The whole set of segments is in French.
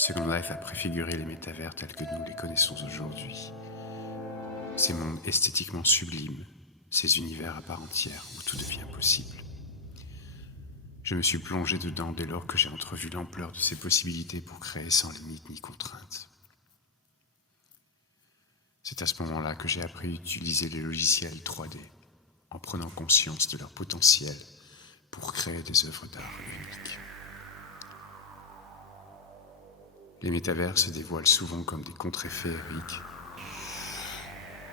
Second Life a préfiguré les métavers tels que nous les connaissons aujourd'hui. Ces mondes esthétiquement sublimes, ces univers à part entière où tout devient possible. Je me suis plongé dedans dès lors que j'ai entrevu l'ampleur de ces possibilités pour créer sans limite ni contrainte. C'est à ce moment-là que j'ai appris à utiliser les logiciels 3D, en prenant conscience de leur potentiel pour créer des œuvres d'art uniques. Les métavers se dévoilent souvent comme des contrées féeriques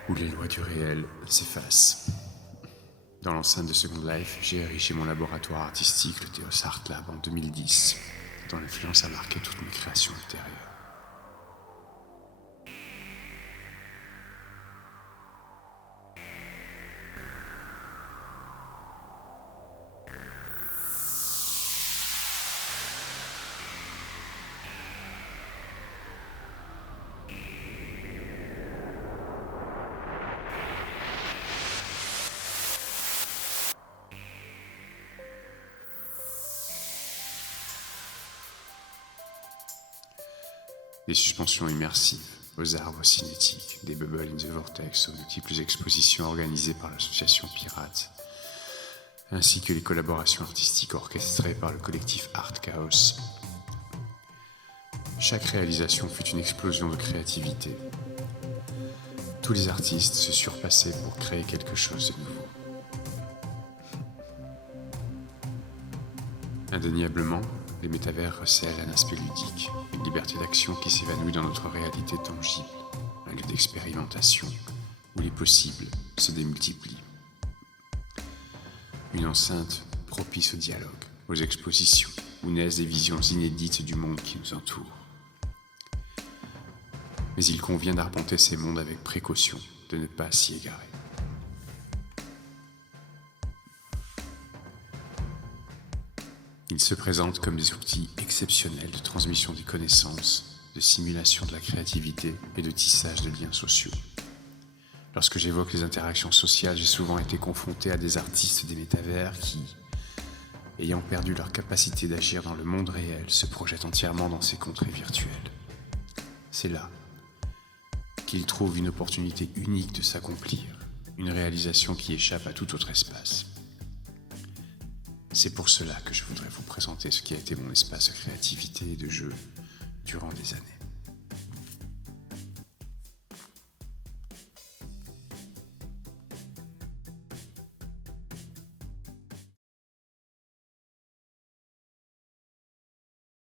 où les lois du réel s'effacent. Dans l'enceinte de Second Life, j'ai érigé mon laboratoire artistique, le Theos Art Lab, en 2010, dont l'influence a marqué toutes mes créations ultérieures. Des suspensions immersives, aux arbres cinétiques, des bubbles in the vortex aux multiples expositions organisées par l'association Pirate, ainsi que les collaborations artistiques orchestrées par le collectif Art Chaos. Chaque réalisation fut une explosion de créativité. Tous les artistes se surpassaient pour créer quelque chose de nouveau. Indéniablement, les métavers recèlent un aspect ludique, une liberté d'action qui s'évanouit dans notre réalité tangible, un lieu d'expérimentation où les possibles se démultiplient. Une enceinte propice au dialogue, aux expositions, où naissent des visions inédites du monde qui nous entoure. Mais il convient d'arpenter ces mondes avec précaution, de ne pas s'y égarer. Ils se présentent comme des outils exceptionnels de transmission des connaissances, de simulation de la créativité et de tissage de liens sociaux. Lorsque j'évoque les interactions sociales, j'ai souvent été confronté à des artistes des métavers qui, ayant perdu leur capacité d'agir dans le monde réel, se projettent entièrement dans ces contrées virtuelles. C'est là qu'ils trouvent une opportunité unique de s'accomplir, une réalisation qui échappe à tout autre espace. C'est pour cela que je voudrais vous présenter ce qui a été mon espace de créativité et de jeu durant des années.